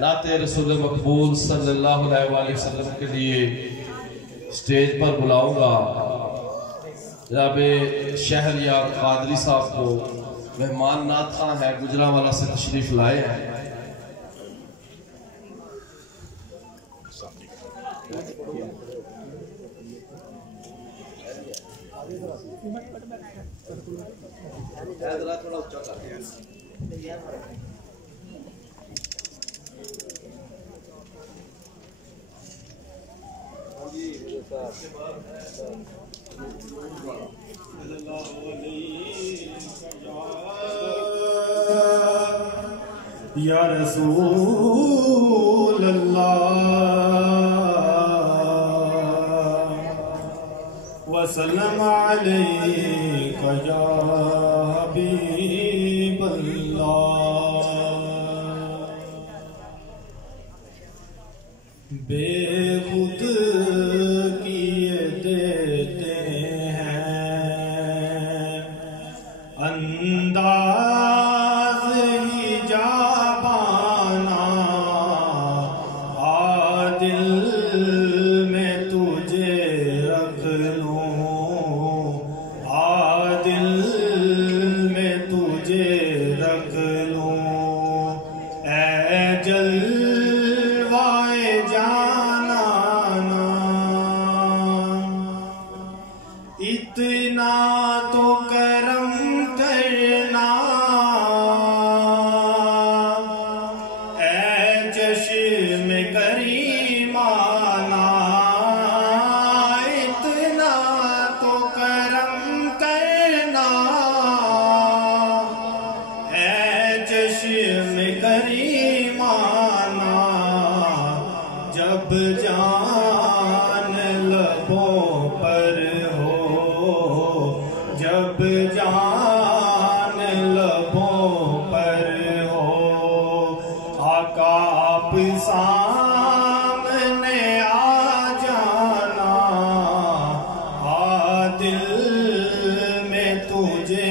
नाते रसूल मकबूल सल्लल्लाहु अलैहि वसल्लम के लिए स्टेज पर बुलाऊंगा जनाब शहरियार कादरी साहब को। मेहमान नाथ खां है, गुजरांवाला से तशरीफ लाए हैं। थोड़ा ऊंचा कर दिया। या रसूल अल्लाह वसल्लम अलैका या हबीब अल्लाह। बेखुद किए देते हैं अंदाज ही जाबाना, आदिल में तुझे रख लूं, आदिल में तुझे रख लूं। ऐ जलवाए जाना इतना तो करम करना, ऐ चश्मे करीमाना इतना तो करम करना, ऐ चश्मे करीमाना। जब जान लबों पर हो, जब जान लबों पर हो, आका आप सामने आ जाना, दिल में तुझे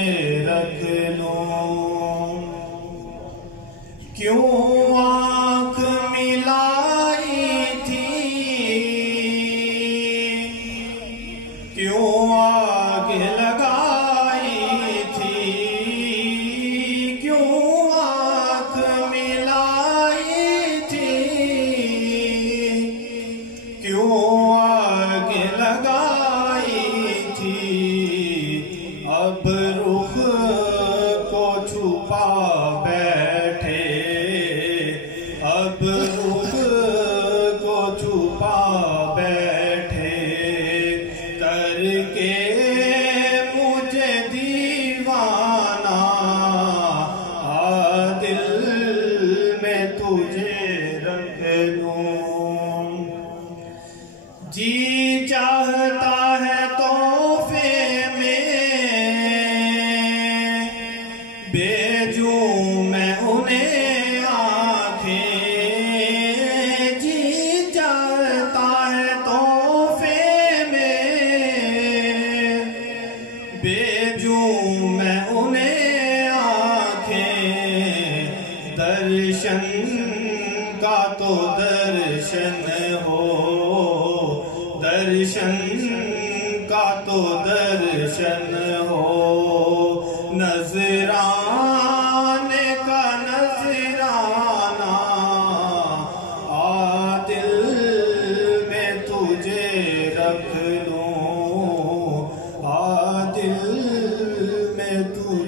रख लूं। क्यों आँख मिलाई थी, क्यों आग लगाई थी, क्यों आँख मिलाई थी, क्यों आग लगाई थी। अब रुख को छुपा बैठे, अब रुख को छुपा बैठे, करके मुझे दीवाना, दिल में तुझे रख लूं। जी चाहता है तोहफे में भेजूं मैं उन्हें आंखें, जी चाहता है तोहफे में भेजूं मैं उन्हें आंखें। दर्शन का तो दर्शन हो, दर्शन का तो दर्शन हो, नजराने का नजराना, दिल में तुझे रख लूं, दिल में तुझे